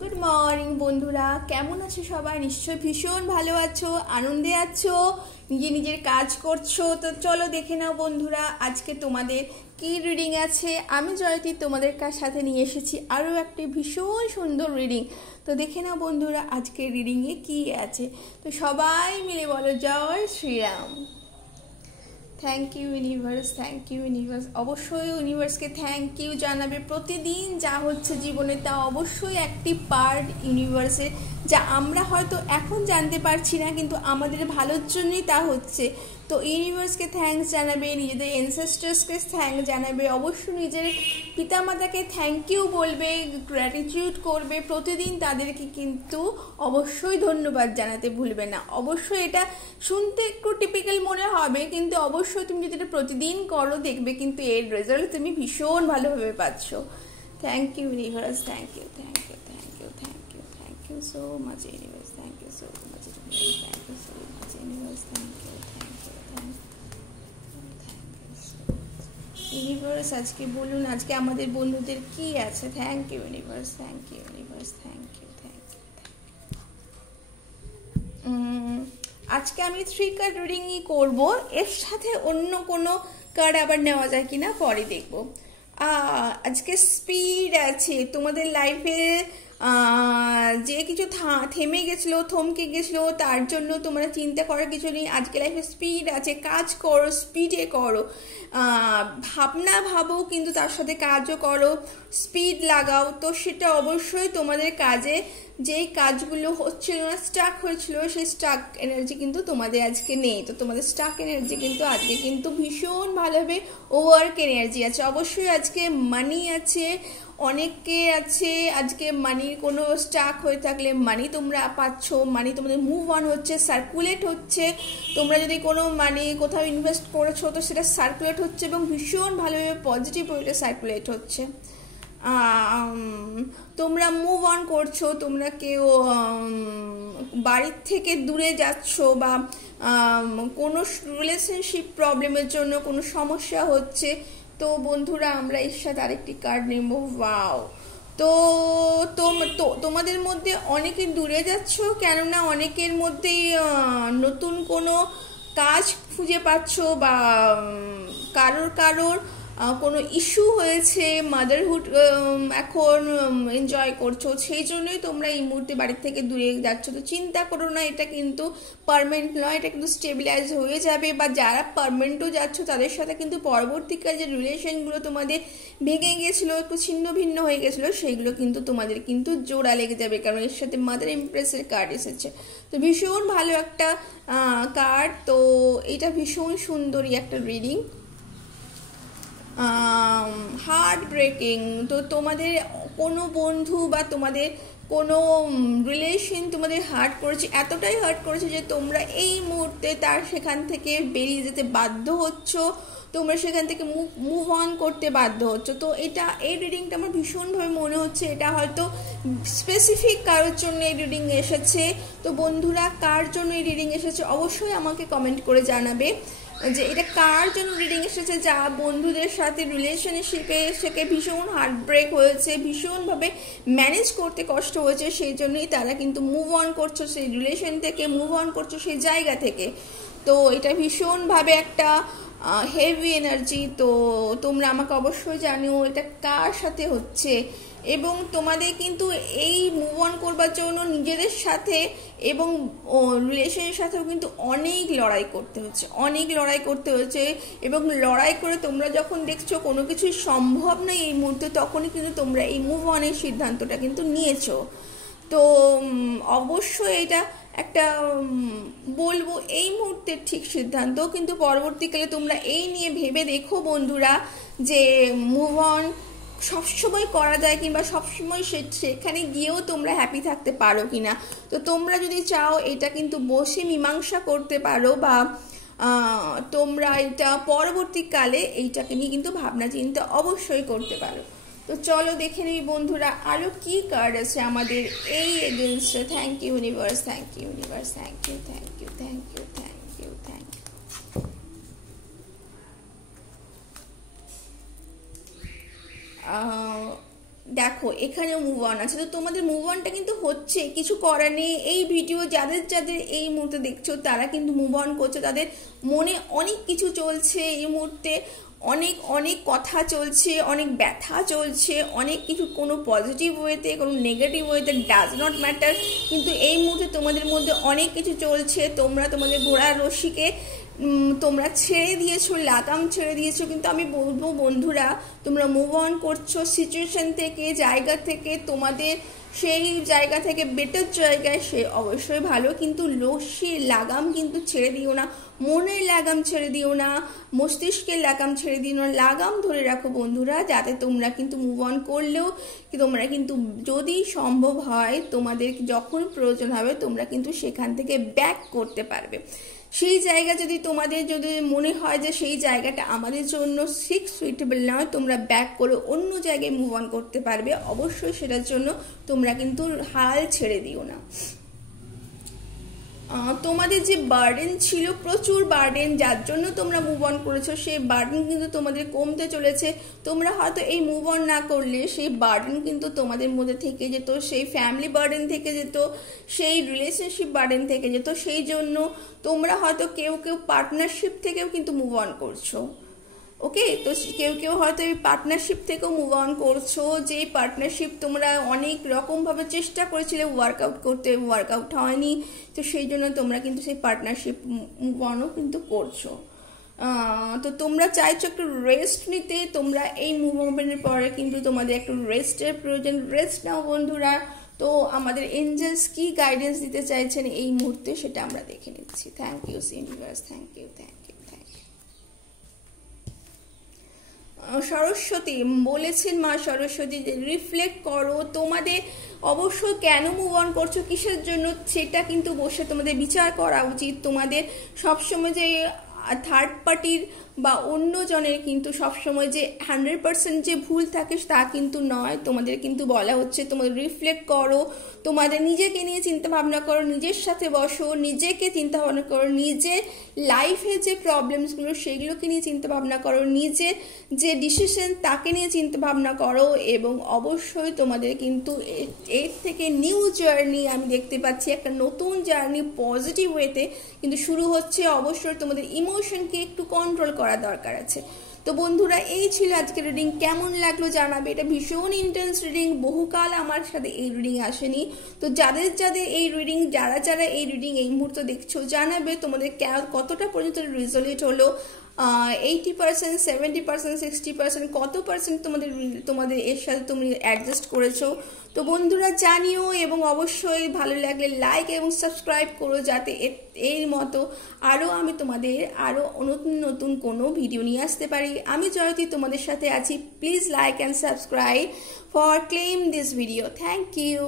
Good morning বন্ধুরা, কেমন আছো সবাই? নিশ্চয়ই ভীষণ ভালো আছো, আনন্দে আছো, নিজের কাজ করছো। তো চলো দেখে নাও বন্ধুরা, আজকে তোমাদের কি রিডিং আছে। আমি জয়তী তোমাদের সাথে নিয়ে এসেছি আরও একটি ভীষণ সুন্দর রিডিং। তো দেখে নাও বন্ধুরা, আজকের রিডিংয়ে কি আছে। তো সবাই মিলে বলো জয় Shriram. Thank you universe, thank you universe. অবশ্যই ইউনিভার্সকে থ্যাংক ইউ জানাবে। প্রতিদিন যা হচ্ছে জীবনে তা অবশ্যই একটি পার্ট ইউনিভার্সের, যা আমরা হয়তো এখন জানতে পারছি না, কিন্তু আমাদের ভালোর জন্যই তা হচ্ছে। তো ইউনিভার্সকে থ্যাঙ্কস জানাবে, নিজেদের এনসেস্টার্সকে থ্যাঙ্ক জানাবে, অবশ্যই নিজের পিতামাতাকে থ্যাংক ইউ বলবে, গ্র্যাটিটিউড করবে প্রতিদিন। তাদেরকে কিন্তু অবশ্যই ধন্যবাদ জানাতে ভুলবে না। অবশ্যই এটা শুনতে একটু টিপিক্যাল মনে হবে, কিন্তু অবশ্যই তুমি যদি এটা প্রতিদিন করো দেখবে কিন্তু এর রেজাল্ট তুমি ভীষণ ভালোভাবে পাচ্ছ। Thank you universe, thank you, thank you, thank you, thank you, thank you so much universe, thank you so much universe, thank you so much universe, thank you, thank you, thank you universe. আজকে বলুন, আজকে আমাদের বন্ধুদের কি আছে। Thank you universe, thank you universe, thank you, thank you. আজকে আমি 3 card রিডিংই করব, এর সাথে অন্য কোনো কার্ড আবার নেওয়া যায় কিনা পরে দেখব। আজকে স্পিড আছে তোমাদের লাইফে। যে কিছু থেমে গেছিলো, থমকে গেছিলো, তার জন্য তোমরা চিন্তা করার কিছু নেই। আজকে লাইফে স্পিড আছে, কাজ করো, স্পিডে করো, ভাবনা ভাবো কিন্তু তার সাথে কাজও করো, স্পিড লাগাও। তো সেটা অবশ্যই তোমাদের কাজে, যেই কাজগুলো হচ্ছিল না, স্টাক হয়েছিল, সেই স্টাক এনার্জি কিন্তু তোমাদের আজকে নেই। তো তোমাদের স্টাক এনার্জি কিন্তু আজকে কিন্তু ভীষণ ভালোভাবে ওয়ার্ক এনার্জি আছে। অবশ্যই আজকে মানি আছে, অনেকে আছে আজকে মানির কোনো স্টাক হয়ে থাকলে মানি তোমরা পাচ্ছ, মানি তোমাদের মুভ অন হচ্ছে, সার্কুলেট হচ্ছে। তোমরা যদি কোনো মানি কোথাও ইনভেস্ট করেছো তো সেটা সার্কুলেট হচ্ছে এবং ভীষণ ভালোভাবে পজিটিভ ওয়েতে সার্কুলেট হচ্ছে। তোমরা মুভ অন করছো, তোমরা কেউ বাড়ির থেকে দূরে যাচ্ছ, বা কোনো রিলেশনশিপ প্রবলেমের জন্য কোনো সমস্যা হচ্ছে। তো বন্ধুরা আমরা এর সাথে আরেকটি কার্ড নেব। ওয়াও, তো তোমাদের মধ্যে অনেকে দূরে যাচ্ছ, কেননা অনেকের মধ্যেই নতুন কোনো কাজ খুঁজে পাচ্ছ, বা কারোর কোনো ইস্যু হয়েছে, মাদারহুড এখন এনজয় করছো, সেই জন্যই তোমরা এই মুহূর্তে বাড়ির থেকে দূরে যাচ্ছ। তো চিন্তা করো না, এটা কিন্তু পার্মানেন্ট নয়, এটা কিন্তু স্টেবিলাইজ হয়ে যাবে। বা যারা পার্মানেন্টও যাচ্ছ তাদের সাথে কিন্তু পরবর্তীকালে যে রিলেশনগুলো তোমাদের ভেঙে গেছিলো, একটু ছিন্ন ভিন্ন হয়ে গেছিলো, সেইগুলো কিন্তু তোমাদের কিন্তু জোড়া লেগে যাবে, কারণ এর সাথে মাদার এমপ্রেসের কার্ড এসেছে। তো ভীষণ ভালো একটা কার্ড। তো এটা ভীষণ সুন্দরী একটা রিডিং। Heart breaking. তো তোমাদের কোনো বন্ধু বা তোমাদের কোনো রিলেশন তোমাদের হার্ট করেছে, এতটাই হার্ট করেছে যে তোমরা এই মুহূর্তে তার সেখান থেকে বেরিয়ে যেতে বাধ্য হচ্ছ, তোমরা সেখান থেকে মুভ অন করতে বাধ্য হচ্ছ। তো এটা, এই রিডিংটা আমার ভীষণভাবে মনে হচ্ছে এটা হয়তো স্পেসিফিক কারোর জন্য এই রিডিং এসেছে। তো বন্ধুরা কার জন্য এই রিডিং এসেছে অবশ্যই আমাকে কমেন্ট করে জানাবে যে এটা কার জন্য রিডিং এসেছে। যা বন্ধুদের সাথে রিলেশনশিপে সেকে ভীষণ হার্ট ব্রেক হয়েছে, ভীষণভাবে ম্যানেজ করতে কষ্ট হয়েছে, সেই জন্যই তারা কিন্তু মুভ অন করছো সেই রিলেশন থেকে, মুভ অন করছো সেই জায়গা থেকে। তো এটা ভীষণভাবে একটা হেভি এনার্জি। তো তোমরা আমাকে অবশ্যই জানিও এটা কার সাথে হচ্ছে, এবং তোমাদের কিন্তু এই মুভ অন করবার জন্য নিজেদের সাথে এবং রিলেশনের সাথেও কিন্তু অনেক লড়াই করতে হচ্ছে, অনেক লড়াই করতে হচ্ছে। এবং লড়াই করে তোমরা যখন দেখছো কোনো কিছুই সম্ভব নয় এই মুহূর্তে, তখনই কিন্তু তোমরা এই মুভ অনের সিদ্ধান্তটা কিন্তু নিয়েছো। তো অবশ্যই এটা একটা বলবো এই মুহূর্তের ঠিক সিদ্ধান্ত, কিন্তু পরবর্তীকালে তোমরা এই নিয়ে ভেবে দেখো বন্ধুরা যে মুভ অন সবসময় করা যায়, কিংবা সবসময় সেখানে গিয়েও তোমরা হ্যাপি থাকতে পারো কিনা। তো তোমরা যদি চাও এটা কিন্তু বসে মীমাংসা করতে পারো, বা তোমরা এটা পরবর্তীকালে এইটাকে নিয়ে কিন্তু ভাবনা চিন্তা অবশ্যই করতে পারো। তো চলো দেখে নিই বন্ধুরা আরো কি কার্ড আছে আমাদের এই এগেইনস্টে। Thank you universe, thank you universe, thank you, thank you, thank you, thank you, thank you. দেখো এখানেও মুভ অন আছে, তো তোমাদের মুভ অনটা কিন্তু হচ্ছে, কিছু করার নেই। এই ভিডিও যাদের যাদের এই মুহূর্তে দেখছো তারা কিন্তু মুভ অন করছো, তাদের মনে অনেক কিছু চলছে এই মুহূর্তে, অনেক অনেক কথা চলছে, অনেক ব্যথা চলছে, অনেক কিছু, কোনো পজিটিভ ওয়েতে কোনো নেগেটিভ ওয়েতে ডাজ নট ম্যাটার, কিন্তু এই মুহূর্তে তোমাদের মধ্যে অনেক কিছু চলছে। তোমরা তোমাদের ঘোড়ার রশিকে তোমরা ছেড়ে দিয়েছো, লাগাম ছেড়ে দিয়েছো, কিন্তু আমি বলবো বন্ধুরা তোমরা মুভ অন করছো সিচুয়েশন থেকে, জায়গা থেকে, তোমাদের সেই জায়গা থেকে বেটার জায়গায় সে অবশ্যই ভালো, কিন্তু রশির লাগাম কিন্তু ছেড়ে দিও না, মনের লাগাম ছেড়ে দিও না, মস্তিষ্কের লাগাম ছেড়ে দিও না, লাগাম ধরে রাখো বন্ধুরা, যাতে তোমরা কিন্তু মুভ অন করলেও তোমরা কিন্তু যদি সম্ভব হয় তোমাদের যখন প্রয়োজন হবে তোমরা কিন্তু সেখান থেকে ব্যাক করতে পারবে। সেই জায়গা যদি তোমাদের যদি মনে হয় যে সেই জায়গাটা আমাদের জন্য সুইটেবল নয়, তোমরা ব্যাক করে অন্য জায়গায় মুভ অন করতে পারবে, অবশ্যই সেটার জন্য তোমরা কিন্তু হাল ছেড়ে দিও না। তোমাদের যে বার্ডেন ছিল, প্রচুর বার্ডেন, যার জন্য তোমরা মুভ অন করেছো, সেই বার্ডেন কিন্তু তোমাদের কমতে চলেছে। তোমরা হয়তো এই মুভ অন না করলে সেই বার্ডেন কিন্তু তোমাদের মধ্যে থেকে যেত, সেই ফ্যামিলি বার্ডেন থেকে যেত, সেই রিলেশনশিপ বার্ডেন থেকে যেত, সেই জন্য তোমরা হয়তো কেউ কেউ পার্টনারশিপ থেকেও কিন্তু মুভ অন করছো। ওকে, তো কেউ কেউ হয়তো এই পার্টনারশিপ থেকেও মুভ অন করছো, যে পার্টনারশিপ তোমরা অনেক রকমভাবে চেষ্টা করেছিলে ওয়ার্কআউট করতে, ওয়ার্কআউট হয়নি, তো সেই জন্য তোমরা কিন্তু সেই পার্টনারশিপ মুভ অনও কিন্তু করছো। তো তোমরা চাইছো একটু রেস্ট নিতে, তোমরা এই মুভমেন্টের পরে কিন্তু তোমাদের একটু রেস্টের প্রয়োজন, রেস্ট নাও বন্ধুরা। তো আমাদের এঞ্জেলস কি গাইডেন্স দিতে চাইছেন এই মুহূর্তে সেটা আমরা দেখে নিচ্ছি। Thank you universe, thank you, thank you, thank you. Saraswati বলেছেন, মা সরস্বতী রিফ্লেক্ট করো, তোমাদের অবশ্যই কেন মুভ অন করছো, কিসের জন্য, সেটা কিন্তু বসে তোমাদের বিচার করা উচিত। তোমাদের সবসময় যে থার্ড পার্টির বা অন্য জনের কিন্তু সবসময় যে 100% যে ভুল থাকে তা কিন্তু নয়, তোমাদের কিন্তু বলা হচ্ছে তোমাদের রিফ্লেক্ট করো, তোমাদের নিজেকে নিয়ে চিন্তা ভাবনা করো, নিজের সাথে বসো, নিজেকে চিন্তা ভাবনা করো, নিজের লাইফে যে প্রবলেমসগুলো সেগুলোকে নিয়ে চিন্তা ভাবনা করো, নিজের যে ডিসিশন তাকে নিয়ে চিন্তা ভাবনা করো, এবং অবশ্যই তোমাদের কিন্তু এর থেকে নিউ জার্নি আমি দেখতে পাচ্ছি, একটা নতুন জার্নি পজিটিভ ওয়েতে কিন্তু শুরু হচ্ছে। অবশ্যই তোমাদের ইমোশনকে একটু কন্ট্রোল করা দরকার আছে। তো বন্ধুরা এই ছিল আজকের রিডিং, কেমন লাগলো জানাবে, এটা ভীষণ ইন্টেন্স রিডিং, বহুকাল আমার সাথে এই রিডিং আসেনি। তো যাদের যাদের এই রিডিং, যারা যারা এই রিডিং এই মুহূর্তে দেখছো জানাবে তোমাদের কতটা পর্যন্ত রেজলেট হলো, 80%, 70%, 60%, কত পার্সেন্ট তোমাদের এর সাথে তুমি অ্যাডজাস্ট করেছো। তো বন্ধুরা জানিও, এবং অবশ্যই ভালো লাগলে লাইক এবং সাবস্ক্রাইব করো, যাতে এর মতো আরও আমি তোমাদের আরও নতুন নতুন কোনো ভিডিও নিয়ে আসতে পারি। আমি জয়তী তোমাদের সাথে আছি, please like and subscribe for claim this video. Thank you.